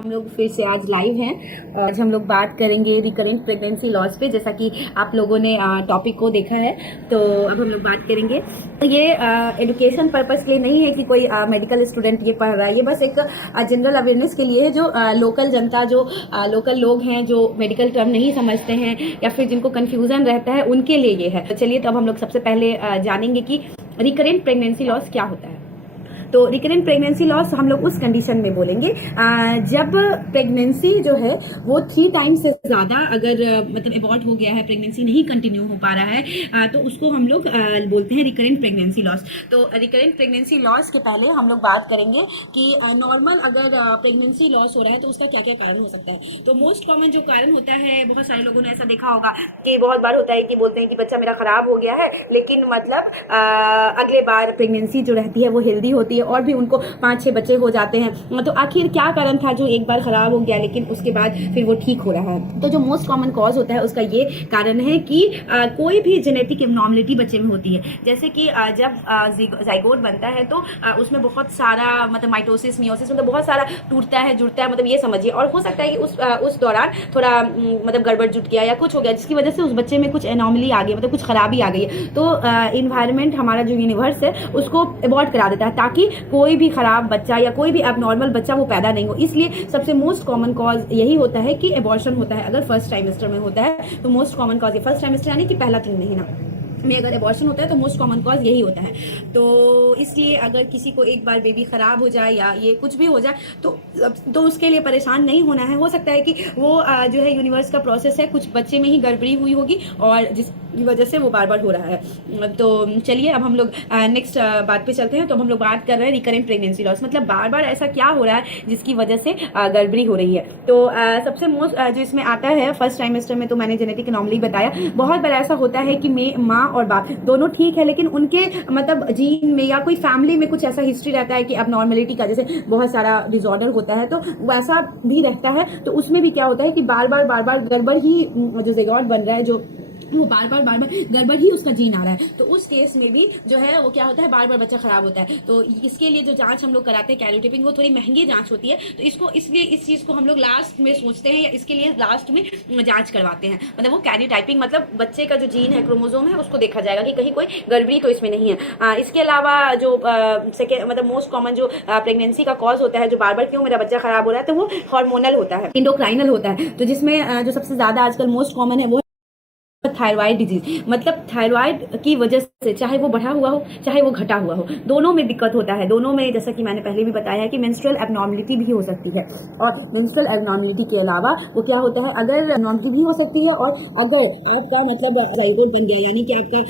हम लोग फिर से आज लाइव हैं। आज हम लोग बात करेंगे रिकरेंट प्रेगनेंसी लॉस पे। जैसा कि आप लोगों ने टॉपिक को देखा है, तो अब हम लोग बात करेंगे। तो ये एजुकेशन पर्पस के लिए नहीं है कि कोई मेडिकल स्टूडेंट ये पढ़ रहा है। ये बस एक जनरल अवेयरनेस के लिए है, जो लोकल जनता, जो लोकल लोग हैं, जो मेडिकल टर्म नहीं समझते हैं या फिर जिनको कन्फ्यूज़न रहता है, उनके लिए ये है। तो चलिए, तो अब हम लोग सबसे पहले जानेंगे कि रिकरेंट प्रेगनेंसी लॉस क्या होता है। तो रिकरेंट प्रेगनेंसी लॉस हम लोग उस कंडीशन में बोलेंगे जब प्रेगनेंसी जो है वो 3 टाइम से ज़्यादा अगर मतलब एबॉर्ट हो गया है, प्रेगनेंसी नहीं कंटिन्यू हो पा रहा है, तो उसको हम लोग बोलते हैं रिकरेंट प्रेगनेंसी लॉस। तो रिकरेंट प्रेगनेंसी लॉस के पहले हम लोग बात करेंगे कि नॉर्मल अगर प्रेगनेंसी लॉस हो रहा है तो उसका क्या क्या कारण हो सकता है। तो मोस्ट कॉमन जो कारण होता है, बहुत सारे लोगों ने ऐसा देखा होगा कि बहुत बार होता है कि बोलते हैं कि बच्चा मेरा ख़राब हो गया है, लेकिन मतलब अगले बार प्रेगनेंसी जो रहती है वो हेल्दी होती है और भी उनको 5-6 बच्चे हो जाते हैं। तो आखिर क्या कारण था जो एक बार खराब हो गया लेकिन उसके बाद फिर वो ठीक हो रहा है। तो जो मोस्ट कॉमन कॉज होता है उसका ये कारण है कि कोई भी जेनेटिक एब्नॉर्मलिटी बच्चे में होती है। जैसे कि जब जाइगोट बनता है तो उसमें बहुत सारा मतलब माइटोसिस, मियोसिस, मतलब बहुत सारा टूटता है, जुड़ता है, मतलब ये समझिए। और हो सकता है कि उस दौरान थोड़ा मतलब गड़बड़ जुट गया या कुछ हो गया जिसकी वजह से उस बच्चे में कुछ एनॉमली आ गई, मतलब कुछ खराबी आ गई है। तो इन्वायरमेंट, हमारा जो यूनिवर्स है, उसको अबॉर्ट करा देता है ताकि कोई भी खराब बच्चा या कोई भी एबनॉर्मल बच्चा वो पैदा नहीं हो। इसलिए सबसे मोस्ट कॉमन कॉज यही होता है कि एबॉर्शन होता है। अगर फर्स्ट ट्राइमेस्टर में होता है तो मोस्ट कॉमन कॉज ये फर्स्ट ट्राइमेस्टर यानी कि पहला 3 महीना में अगर एबॉर्शन होता है तो मोस्ट कॉमन कॉज यही होता है। तो इसलिए अगर किसी को एक बार बेबी ख़राब हो जाए या ये कुछ भी हो जाए तो उसके लिए परेशान नहीं होना है। हो सकता है कि वो जो है यूनिवर्स का प्रोसेस है, कुछ बच्चे में ही गड़बड़ी हुई होगी और जिसकी वजह से वो बार बार हो रहा है। तो चलिए, अब हम लोग नेक्स्ट बात पे चलते हैं। तो हम लोग बात कर रहे हैं रिकरेंट प्रेगनेंसी लॉस, मतलब बार बार ऐसा क्या हो रहा है जिसकी वजह से गड़बड़ी हो रही है। तो सबसे मोस्ट जो इसमें आता है फर्स्ट ट्राइमेस्टर में, तो मैंने जेनेटिक एनॉमली बताया। बहुत बार ऐसा होता है कि माँ और बाप दोनों ठीक है, लेकिन उनके मतलब जीन में या कोई फैमिली में कुछ ऐसा हिस्ट्री रहता है कि अबनॉर्मलिटी का, जैसे बहुत सारा डिसऑर्डर होता है, तो वैसा भी रहता है। तो उसमें भी क्या होता है कि बार बार गड़बड़ ही जो ज़िगोट बन रहा है, जो वो बार बार गड़बड़ ही उसका जीन आ रहा है। तो उस केस में भी जो है वो क्या होता है, बार बार बच्चा खराब होता है। तो इसके लिए जो जांच हम लोग कराते हैं कैरियोटाइपिंग, वो थोड़ी महंगी जांच होती है। तो इसलिए इस चीज़ को हम लोग लास्ट में सोचते हैं या इसके लिए लास्ट में जांच करवाते हैं। मतलब वो कैरियोटाइपिंग, मतलब बच्चे का जो जीन है, क्रोमोजोम है, उसको देखा जाएगा कि कहीं कोई गड़बड़ी तो इसमें नहीं है। इसके अलावा जो मतलब मोस्ट कॉमन जो प्रेगनेंसी का कॉज होता है, जो बार बार क्यों मेरा बच्चा खराब हो रहा है, तो वो हार्मोनल होता है, इंडोक्राइनल होता है। तो जिसमें जो सबसे ज़्यादा आजकल मोस्ट कॉमन है वो थायराइड डिजीज। मतलब थायराइड की वजह से चाहे वो बढ़ा हुआ हो चाहे वो घटा हुआ हो, दोनों में दिक्कत होता है। दोनों में, जैसा कि मैंने पहले भी बताया है कि मेंस्ट्रुअल एब्नॉर्मलिटी भी हो सकती है। और मेंस्ट्रुअल एब्नॉर्मलिटी के अलावा वो क्या होता है, अगर एब्नॉर्मलिटी भी हो सकती है और अगर आपका मतलब जाइगोट बन गया, यानी कि आपका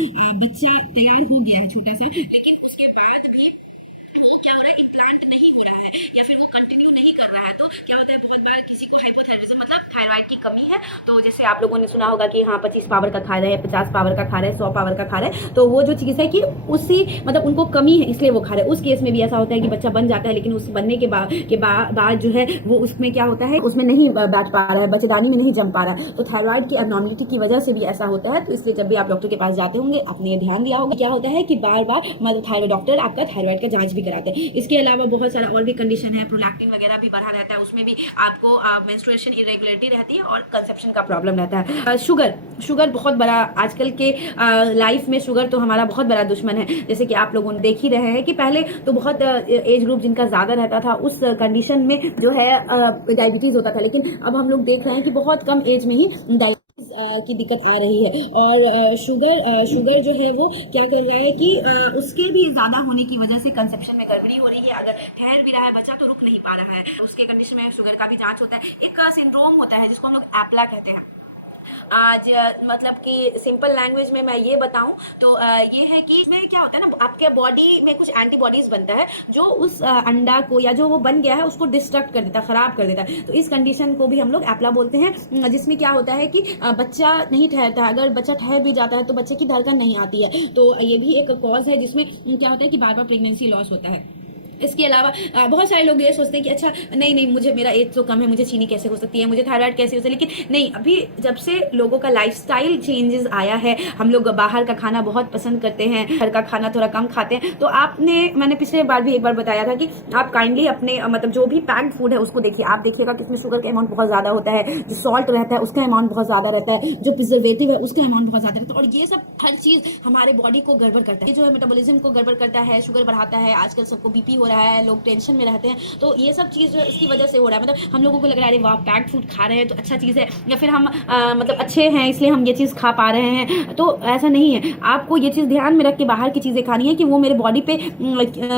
बच्चा तैयार हो गया है छोटा सा, लेकिन उसके बाद भी क्या हो रहा है, इम्प्लांट नहीं हो रहा है या फिर वो कंटिन्यू नहीं कर रहा है, तो क्या होता है, बहुत बार किसी को हाइपोथायराइडिज्म मतलब थायराइड की कमी है। तो जैसे आप लोगों ने सुना होगा कि हाँ 25 पावर का खा रहे हैं, 50 पावर का खा रहे हैं, 100 पावर का खा रहे हैं, तो वो जो चीज़ है कि उसी मतलब उनको कमी है इसलिए वो खा रहे हैं। उस केस में भी ऐसा होता है कि बच्चा बन जाता है, लेकिन उस बनने के बाद जो है वो उसमें क्या होता है, उसमें नहीं बैठ पा रहा है, बच्चेदानी में नहीं जम पा रहा है। तो थायराइड की एब्नॉर्मलिटी की वजह से भी ऐसा होता है। तो इसलिए जब भी आप डॉक्टर के पास जाते होंगे, आपने ध्यान दिया होगा क्या होता है कि बार बार मतलब थायराइड डॉक्टर आपका थायराइड का जांच भी कराते हैं। इसके अलावा बहुत सारा और भी कंडीशन है, प्रोलैक्टिन वगैरह भी बढ़ा रहता है, उसमें भी आपको मेंस्ट्रुएशन इरेगुलरिटी रहती है और कंसेप्शन का प्रॉब्लम रहता है। शुगर बहुत बड़ा आजकल के लाइफ में, शुगर तो हमारा बहुत बड़ा दुश्मन है। जैसे कि आप लोगों ने देख ही रहे हैं कि पहले तो बहुत एज ग्रुप जिनका ज़्यादा रहता था, उस कंडीशन में जो है डायबिटीज़ होता था, लेकिन अब हम लोग देख रहे हैं कि बहुत कम एज में ही की दिक्कत आ रही है। और शुगर जो है वो क्या कर रहा है कि उसके भी ज़्यादा होने की वजह से कंसेप्शन में गड़बड़ी हो रही है। अगर ठहर भी रहा है बच्चा तो रुक नहीं पा रहा है, उसके कंडीशन में शुगर का भी जांच होता है। एक सिंड्रोम होता है जिसको हम लोग एप्ला कहते हैं। आज मतलब कि सिंपल लैंग्वेज में मैं ये बताऊं तो ये है कि इसमें क्या होता है ना, आपके बॉडी में कुछ एंटीबॉडीज बनता है जो उस अंडा को या जो वो बन गया है उसको डिस्ट्रक्ट कर देता है, खराब कर देता है। तो इस कंडीशन को भी हम लोग एप्ला बोलते हैं, जिसमें क्या होता है कि बच्चा नहीं ठहरता है। अगर बच्चा ठहर भी जाता है तो बच्चे की धड़कन नहीं आती है। तो ये भी एक कॉज है जिसमें क्या होता है कि बार बार प्रेगनेंसी लॉस होता है। इसके अलावा बहुत सारे लोग ये सोचते हैं कि अच्छा नहीं नहीं मुझे मेरा एज तो कम है, मुझे चीनी कैसे हो सकती है, मुझे थायराइड कैसे हो सकती है। लेकिन नहीं, अभी जब से लोगों का लाइफस्टाइल चेंजेस आया है, हम लोग बाहर का खाना बहुत पसंद करते हैं, घर का खाना थोड़ा कम खाते हैं। तो मैंने पिछले बार भी एक बार बताया था कि आप काइंडली अपने मतलब जो भी पैक्ड फूड है उसको देखिए, आप देखिएगा कि इसमें शुगर का अमाउंट बहुत ज़्यादा होता है, जो सॉल्ट रहता है उसका अमाउंट बहुत ज़्यादा रहता है, जो प्रिजर्वेटिव है उसका अमाउंट बहुत ज़्यादा रहता है, और ये सब हर चीज़ हमारे बॉडी को गड़बड़ करता है। ये जो है मेटाबॉलिज्म को गड़बड़ करता है, शुगर बढ़ाता है, आजकल सबको बीपी हो रहा है, लोग टेंशन में रहते हैं। तो ये सब चीज़ जो इसकी वजह से हो रहा है, मतलब हम लोगों को लग रहा है अरे वाह पैक्ड फूड खा रहे हैं तो अच्छा चीज़ है, या फिर हम मतलब अच्छे हैं इसलिए हम ये चीज़ खा पा रहे हैं। तो ऐसा नहीं है, आपको ये चीज़ ध्यान में रख के बाहर की चीज़ें खानी है कि वो मेरे बॉडी पे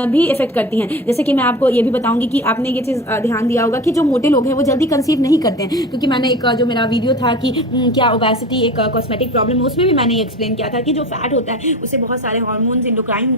भी इफेक्ट करती हैं। जैसे कि मैं आपको ये भी बताऊंगी कि आपने ये चीज़ ध्यान दिया होगा कि जो मोटे लोग हैं वो जल्दी कंसीव नहीं करते हैं, क्योंकि मैंने एक जो मेरा वीडियो था कि क्या ओबेसिटी एक कॉस्मेटिक प्रॉब्लम है, उसमें भी मैंने ये एक्सप्लेन किया था कि जो फैट होता है उससे बहुत सारे हार्मोन्स, इंडोक्राइन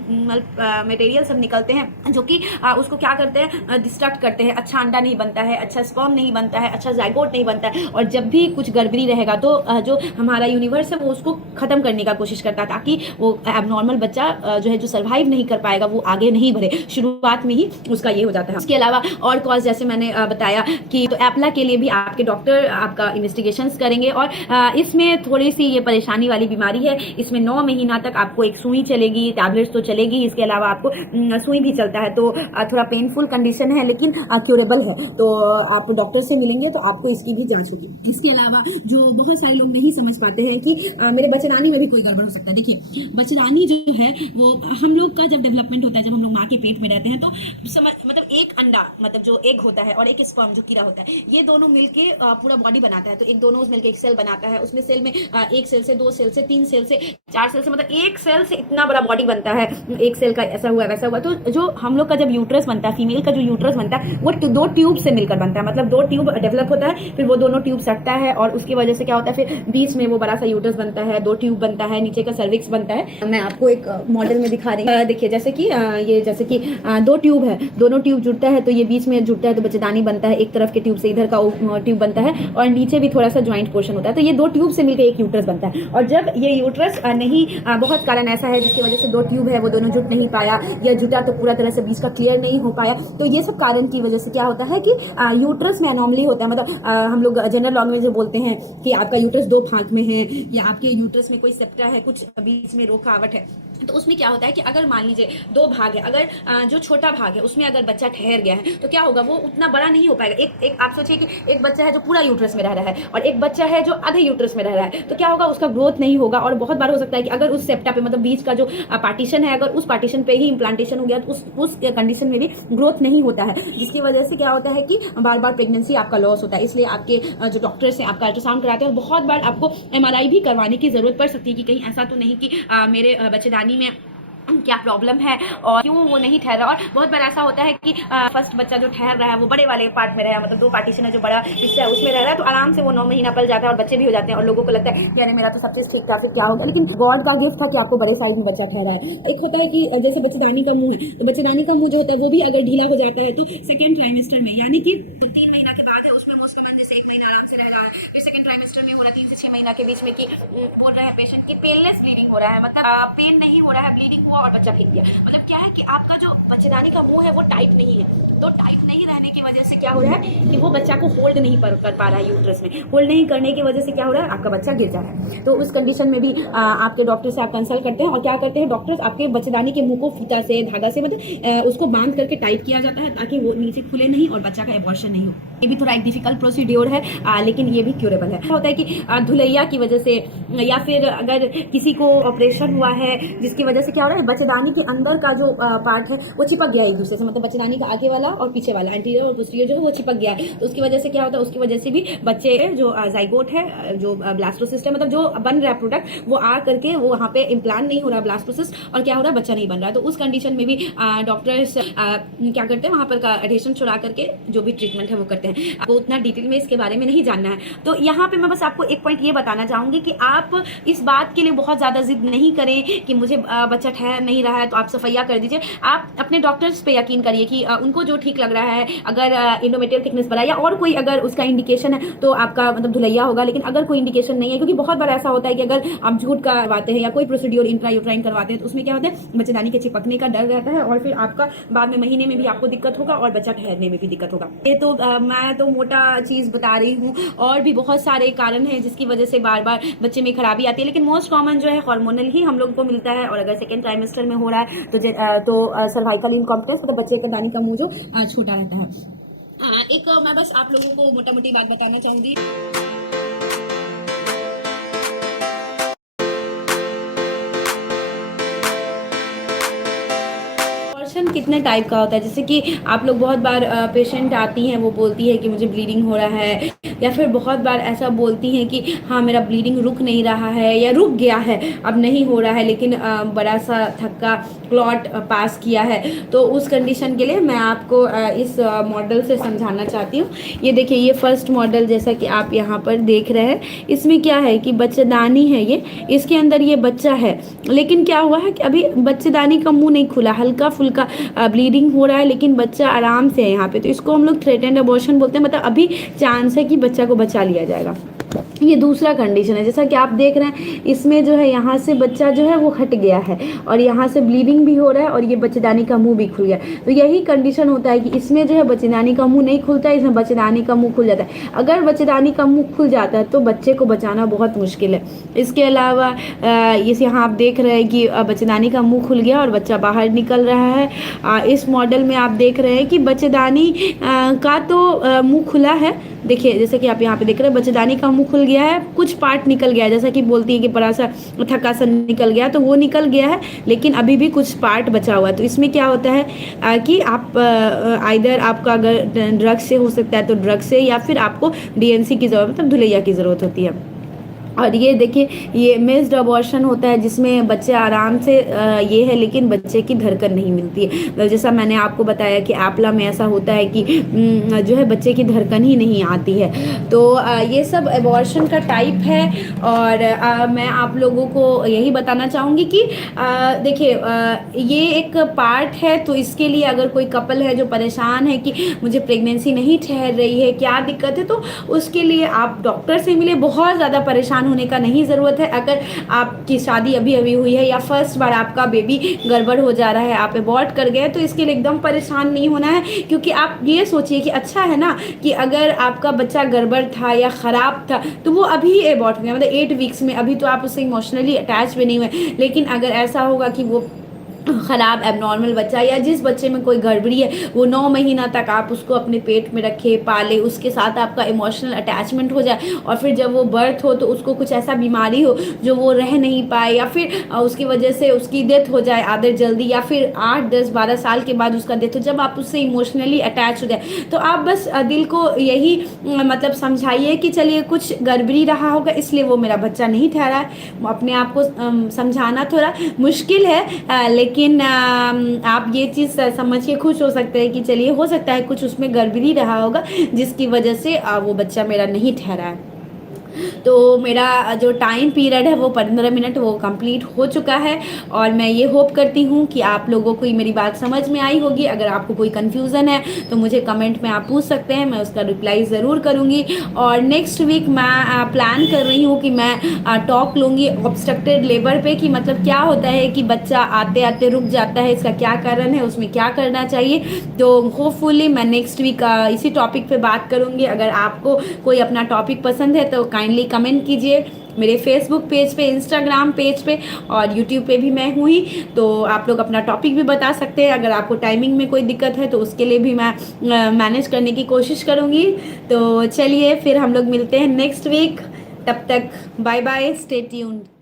मटेरियल सब निकलते हैं जो कि उसको क्या करते हैं, डिस्ट्रक्ट करते हैं। अच्छा अंडा नहीं बनता है, अच्छा स्पर्म नहीं बनता है, अच्छा जाइगोट नहीं बनता है, और जब भी कुछ गड़बड़ी रहेगा तो जो हमारा यूनिवर्स है वो उसको खत्म करने का कोशिश करता है, ताकि वो एबनॉर्मल बच्चा जो है जो सर्वाइव नहीं कर पाएगा वो आगे नहीं बढ़े, शुरुआत में ही उसका ये हो जाता है। इसके अलावा और कॉज जैसे मैंने बताया कि तो एप्ला के लिए भी आपके डॉक्टर आपका इन्वेस्टिगेशंस करेंगे, और इसमें थोड़ी सी ये परेशानी वाली बीमारी है, इसमें 9 महीना तक आपको एक सुई चलेगी, टैबलेट्स तो चलेगी, इसके अलावा आपको सुई भी चलता है, तो थोड़ा पेनफुल कंडीशन है लेकिन क्यूरेबल है। तो आप डॉक्टर से मिलेंगे तो आपको इसकी भी जांच होगी। इसके अलावा जो बहुत सारे लोग नहीं समझ पाते हैं कि मेरे बच्चेदानी में भी कोई गड़बड़ हो सकता है। देखिए बच्चेदानी जो है वो हम लोग का जब डेवलपमेंट होता है, जब हम लोग माँ के पेट में रहते हैं, तो मतलब एक अंडा मतलब जो एग होता है और एक स्पर्म जो कीड़ा होता है, ये दोनों मिलके पूरा बॉडी बनाता है। तो एक दोनों मिलके एक सेल बनाता है, उसमें सेल में एक सेल से 2 सेल से 3 सेल से 4 सेल से, मतलब एक सेल से इतना बड़ा बॉडी बनता है। एक सेल का ऐसा हुआ वैसा हुआ। तो जो हम लोग का जब यूट्रस बनता है, फीमेल का जो यूट्रस बनता है वो 2 ट्यूब से मिलकर बनता है, मतलब 2 ट्यूब डेवलप होता है, फिर वो दोनों ट्यूब सटता है और उसकी वजह से क्या होता है, फिर बीच में वो बड़ा सा यूट्रस बनता है, 2 ट्यूब बनता है, नीचे का सर्विक्स बनता है। मैं आपको एक मॉडल में दिखा रही हूँ। देखिए जैसे कि ये जैसे कि 2 ट्यूब है, दोनों ट्यूब जुड़ता है तो ये बीच में जुड़ता है तो बच्चेदानी बनता है, एक तरफ के ट्यूब से इधर का ट्यूब बनता है, और नीचे भी थोड़ा सा ज्वाइंट पोर्शन होता है। तो ये 2 ट्यूब से मिलकर एक यूट्रस बनता है, और जब ये यूट्रस नहीं बहुत कारण ऐसा है जिसकी वजह से 2 ट्यूब है वो दोनों जुट नहीं पाया, या जुटा तो पूरा तरह से बीच का क्लियर नहीं हो पाया। तो ये सब कारण की वजह से क्या होता है कि यूट्रस में एनोमली होता है, मतलब हम लोग जनरल लैंग्वेज में बोलते हैं कि आपका यूट्रस 2 भाग में है, या आपके यूट्रस में कोई सेप्टा है, कुछ बीच में रोकावट है। तो उसमें क्या होता है कि अगर मान लीजिए 2 भाग है, अगर जो छोटा भाग है उसमें अगर बच्चा ठहर गया है तो क्या होगा, वो उतना बड़ा नहीं हो पाएगा। एक आप सोचिए कि एक बच्चा है जो पूरा यूट्रस में रह रहा है और एक बच्चा है जो आधे यूट्रस में रह रहा है, तो क्या होगा, उसका ग्रोथ नहीं होगा। और बहुत बार हो सकता है कि अगर उस सेप्टा पे मतलब बीच का जो पार्टीशन है, अगर उस पार्टीशन पे ही इम्प्लांटेशन हो गया तो उस कंडीशन में भी ग्रोथ नहीं होता है, जिसकी वजह से क्या होता है कि बार बार प्रेगनेंसी आपका लॉस होता है। इसलिए आपके जो डॉक्टर्स हैं आपका अल्ट्रासाउंड कराते हैं, और बहुत बार आपको MRI भी करवाने की जरूरत पड़ सकती है कि कहीं ऐसा तो नहीं कि मेरे बच्चेदानी में क्या प्रॉब्लम है और क्यों वो नहीं ठहर रहा। और बहुत बार ऐसा होता है कि फर्स्ट बच्चा जो ठहर रहा है वो बड़े वाले पार्ट में रहा है, मतलब 2 पार्टीशन है जो बड़ा हिस्सा है उसमें रह रहा है, तो आराम से वो 9 महीना पल जाता है और बच्चे भी हो जाते हैं, और लोगों को लगता है कि अरे मेरा तो सब चीज ठीक था, फिर क्या हो गया। लेकिन गॉड का गिफ्ट था कि आपको बड़े साइज में बच्चा ठहरा है। एक होता है कि जैसे बच्चेदानी का मुंह है, तो बच्चेदानी का मुंह जो होता है वो भी अगर ढीला हो जाता है तो सेकेंड ट्राइमेस्टर में, यानी कि 3 महीना के बाद है, उसमें मोस्ट कॉमन जैसे 1 महीना आराम से रह रहा है, फिर सेकंड ट्राइमेस्टर में हो रहा है 3 से 6 महीना के बीच में कि बोल रहे हैं पेशेंट की पेनलेस ब्लीडिंग हो रहा है, मतलब पेन नहीं हो रहा है, ब्लीडिंग हुआ और बच्चा फेंक दिया। मतलब क्या है कि आपका जो बच्चेदानी का मुंह है वो टाइट नहीं है, तो टाइट नहीं रहने की वजह से क्या हो रहा है कि वो बच्चा को होल्ड नहीं कर पा रहा है, यूट्रस में होल्ड नहीं करने की वजह से क्या हो रहा है, आपका बच्चा गिर जा रहा है। तो उस कंडीशन में भी आपके डॉक्टर से आप कंसल्ट करते हैं, और क्या करते हैं डॉक्टर्स, आपके बच्चेदानी के मुंह को फीता से, धागा से, मतलब उसको बांध करके टाइट किया जाता है ताकि वो नीचे खुले नहीं और बच्चा का एबॉर्शन नहीं हो। ये भी थोड़ा एक डिफिकल्ट प्रोसीड्योर है, लेकिन ये भी क्यूरेबल है। होता है कि धुलैया की वजह से, या फिर अगर किसी को ऑपरेशन हुआ है जिसकी वजह से क्या हो रहा है, बच्चेदानी के अंदर का जो पार्ट है वो चिपक गया एक दूसरे से, मतलब बच्चेदानी का आगे वाला और पीछे वाला, एंटीरियर और पोस्टीरियर जो है वो चिपक गया है। तो उसकी वजह से क्या होता है, उसकी वजह से भी बच्चे जो जाइगोट है, जो ब्लास्टोसिस्ट है, मतलब जो बन रहा है प्रोडक्ट, वो आ करके वो वहाँ पे इम्प्लांट नहीं हो रहा है ब्लास्टोसिस्ट, और क्या हो रहा है, बच्चा नहीं बन रहा है। तो उस कंडीशन में भी डॉक्टर्स क्या करते हैं, वहाँ पर का एडहेशन छुड़ा करके जो भी ट्रीटमेंट है वो करते हैं। आपको उतना डिटेल में इसके बारे में नहीं जानना है, तो यहाँ पे मैं बस आपको एक पॉइंट ये बताना चाहूँगी कि आप इस बात के लिए बहुत ज़्यादा जिद नहीं करें कि मुझे बच्चा ठहर है नहीं रहा है तो आप सफैया कर दीजिए। आप अपने डॉक्टर्स पे यकीन करिए कि उनको जो ठीक लग रहा है, अगर एंडोमेट्रियल थिकनेस बढ़ा या और कोई अगर उसका इंडिकेशन है तो आपका मतलब धुलैया होगा। लेकिन अगर कोई इंडिकेशन नहीं है, क्योंकि बहुत बार ऐसा होता है कि अगर आप झूठ करवाते हैं या कोई प्रोसीड्योर इंट्रायूट्राइन करवाते हैं तो उसमें क्या होता है, बच्चेदानी के चिपकने का डर रहता है और फिर आपका बाद में महीने में भी आपको दिक्कत होगा और बच्चा ठहरने में भी दिक्कत होगा। ये तो मैं तो मोटा चीज़ बता रही हूँ, और भी बहुत सारे कारण हैं जिसकी वजह से बार बार बच्चे में खराबी आती है। लेकिन मोस्ट कॉमन जो है हार्मोनल ही हम लोग को मिलता है, और अगर सेकेंड ट्राइमेस्टर में हो रहा है तो सर्वाइकल इनकॉम्पिटेंस, मतलब बच्चे का दानी का मुंह जो छोटा रहता है। एक मैं बस आप लोगों को मोटा मोटी बात बताना चाहूँगी। अबॉर्शन कितने टाइप का होता है, जैसे कि आप लोग बहुत बार पेशेंट आती हैं, वो बोलती है कि मुझे ब्लीडिंग हो रहा है, या फिर बहुत बार ऐसा बोलती हैं कि हाँ मेरा ब्लीडिंग रुक नहीं रहा है या रुक गया है, अब नहीं हो रहा है, लेकिन बड़ा सा थक्का क्लॉट पास किया है। तो उस कंडीशन के लिए मैं आपको इस मॉडल से समझाना चाहती हूँ। ये देखिए, ये फर्स्ट मॉडल जैसा कि आप यहाँ पर देख रहे हैं, इसमें क्या है कि बच्चेदानी है, ये इसके अंदर ये बच्चा है, लेकिन क्या हुआ है कि अभी बच्चेदानी का मुंह नहीं खुला, हल्का फुल्का ब्लीडिंग हो रहा है, लेकिन बच्चा आराम से है यहाँ पे। तो इसको हम लोग थ्रेटेंड अबॉर्शन बोलते हैं, मतलब अभी चांस है कि बच्चा को बचा लिया जाएगा। ये दूसरा कंडीशन है, जैसा कि आप देख रहे हैं, इसमें जो है यहाँ से बच्चा जो है वो हट गया है और यहाँ से ब्लीडिंग भी हो रहा है और ये बच्चेदानी का मुंह भी खुल गया। तो यही कंडीशन होता है कि इसमें जो है बच्चेदानी का मुंह नहीं खुलता है, इसमें बच्चेदानी का मुंह खुल जाता है। अगर बच्चेदानी का मुंह खुल जाता है तो बच्चे को बचाना बहुत मुश्किल है। इसके अलावा इस यहाँ आप देख रहे हैं कि बच्चेदानी का मुंह खुल गया और बच्चा बाहर निकल रहा है। इस मॉडल में आप देख रहे हैं कि बच्चेदानी का तो मुँह खुला है, देखिए जैसे कि आप यहाँ पे देख रहे हैं बच्चेदानी का मुंह खुल गया है, कुछ पार्ट निकल गया है, जैसा कि बोलती है कि बड़ा सा थक्का सा निकल गया, तो वो निकल गया है, लेकिन अभी भी कुछ पार्ट बचा हुआ है। तो इसमें क्या होता है कि आप आइदर आपका अगर ड्रग से हो सकता है तो ड्रग से, या फिर आपको डीएनसी की ज़रूरत, मतलब धुलैया की ज़रूरत होती है। और ये देखिए, ये मिस्ड अबॉर्शन होता है जिसमें बच्चे आराम से ये है, लेकिन बच्चे की धड़कन नहीं मिलती है। तो जैसा मैंने आपको बताया कि एप्ला में ऐसा होता है कि जो है बच्चे की धड़कन ही नहीं आती है। तो ये सब अबॉर्शन का टाइप है, और मैं आप लोगों को यही बताना चाहूँगी कि देखिए ये एक पार्ट है। तो इसके लिए अगर कोई कपल है जो परेशान है कि मुझे प्रेगनेंसी नहीं ठहर रही है, क्या दिक्कत है, तो उसके लिए आप डॉक्टर से मिले। बहुत ज़्यादा परेशान होने का नहीं ज़रूरत है। अगर आपकी शादी अभी अभी हुई है या फर्स्ट बार आपका बेबी गड़बड़ हो जा रहा है, आप अबॉर्ट कर गए, तो इसके लिए एकदम परेशान नहीं होना है। क्योंकि आप ये सोचिए कि अच्छा है ना कि अगर आपका बच्चा गड़बड़ था या ख़राब था तो वो अभी अबॉर्ट हो गया, मतलब 8 वीक्स में, अभी तो आप उससे इमोशनली अटैच भी नहीं हुए। लेकिन अगर ऐसा होगा कि वो ख़राब एबनॉर्मल बच्चा, या जिस बच्चे में कोई गड़बड़ी है, वो 9 महीना तक आप उसको अपने पेट में रखे पाले, उसके साथ आपका इमोशनल अटैचमेंट हो जाए, और फिर जब वो बर्थ हो तो उसको कुछ ऐसा बीमारी हो जो वो रह नहीं पाए, या फिर उसकी वजह से उसकी डेथ हो जाए आदर जल्दी, या फिर 8, 10, 12 साल के बाद उसका डेथ हो, जब आप उससे इमोशनली अटैच हो जाए, तो आप बस दिल को यही मतलब समझाइए कि चलिए कुछ गड़बड़ी रहा होगा, इसलिए वो मेरा बच्चा नहीं ठहरा है। अपने आप को समझाना थोड़ा मुश्किल है, लेकिन आप ये चीज़ समझ के खुश हो सकते हैं कि चलिए हो सकता है कुछ उसमें गड़बड़ी रहा होगा जिसकी वजह से वो बच्चा मेरा नहीं ठहरा है। तो मेरा जो टाइम पीरियड है वो 15 मिनट वो कंप्लीट हो चुका है, और मैं ये होप करती हूँ कि आप लोगों को मेरी बात समझ में आई होगी। अगर आपको कोई कन्फ्यूज़न है तो मुझे कमेंट में आप पूछ सकते हैं, मैं उसका रिप्लाई ज़रूर करूँगी। और नेक्स्ट वीक मैं प्लान कर रही हूँ कि मैं टॉक लूँगी ऑब्स्ट्रक्टेड लेबर पे, कि मतलब क्या होता है कि बच्चा आते आते रुक जाता है, इसका क्या कारण है, उसमें क्या करना चाहिए। तो होपफुली मैं नेक्स्ट वीक इसी टॉपिक पे बात करूँगी। अगर आपको कोई अपना टॉपिक पसंद है तो काइंडली कमेंट कीजिए मेरे फेसबुक पेज पे, इंस्टाग्राम पेज पे, और यूट्यूब पे भी मैं हूँ ही। तो आप लोग अपना टॉपिक भी बता सकते हैं। अगर आपको टाइमिंग में कोई दिक्कत है तो उसके लिए भी मैं मैनेज करने की कोशिश करूँगी। तो चलिए फिर हम लोग मिलते हैं नेक्स्ट वीक, तब तक बाय बाय, स्टे ट्यून्ड।